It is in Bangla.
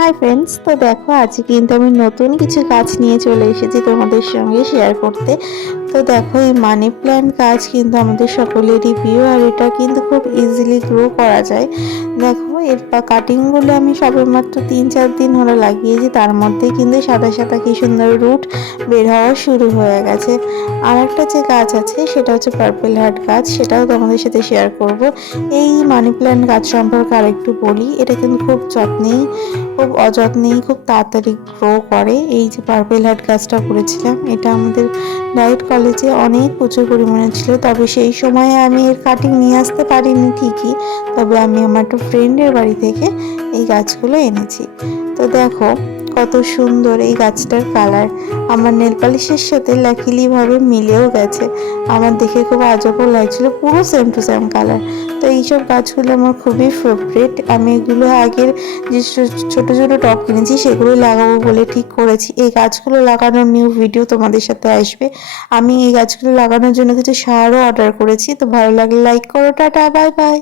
হাই ফ্রেন্ডস, তো দেখো আজকে কিন্তু আমি নতুন কিছু গাছ নিয়ে চলে এসেছি তোমাদের সঙ্গে শেয়ার করতে। তো দেখো এই মানি প্ল্যান্ট গাছ কিন্তু আমাদের সকলেরই প্রিয়, আর এটা কিন্তু খুব ইজিলি গ্রো করা যায়। দেখো এর কাটিংগুলো আমি সবেমাত্র 3-4 দিন হলো লাগিয়েছি, তার মধ্যে কিন্তু সাদা সাদা কি সুন্দর রুট বের হওয়া শুরু হয়ে গেছে। আর একটা যে গাছ আছে সেটা হচ্ছে পার্পল হার্ট গাছ, সেটাও তোমাদের সাথে শেয়ার করব। এই মানি প্ল্যান্ট গাছ সম্পর্কে আরেকটু বলি, এটা কিন্তু খুব অযত্নেই খুব তাড়াতাড়ি গ্রো করে। এই যে পার্পেল হার্ট গাছটা করেছিলাম, এটা আমাদের ডায়েট কলেজে অনেক প্রচুর পরিমাণে ছিল, তবে সেই সময়ে আমি এর কাটিং নিয়ে আসতে পারিনি ঠিকই, তবে আমি আমার একটা ফ্রেন্ডের বাড়ি থেকে এই গাছগুলো এনেছি। তো দেখো কত সুন্দর এই গাছটার কালার, আমার নেল পালিশের সাথে লাকিলি ভাবে মিলেও গেছে। আমার দেখে খুব আজবও লাগছিল, পুরো সেম টু সেম কালার। তো এইসব গাছগুলো আমার খুবই ফেভারিট। আমি এগুলো আগের যে ছোট ছোট টব কিনেছি সেগুলো লাগাবো বলে ঠিক করেছি। এই গাছগুলো লাগানোর নিউ ভিডিও তোমাদের সাথে আসবে। আমি এই গাছগুলো লাগানোর জন্য কিছু সারও অর্ডার করেছি। তো ভালো লাগলে লাইক করো। Tata, bye bye.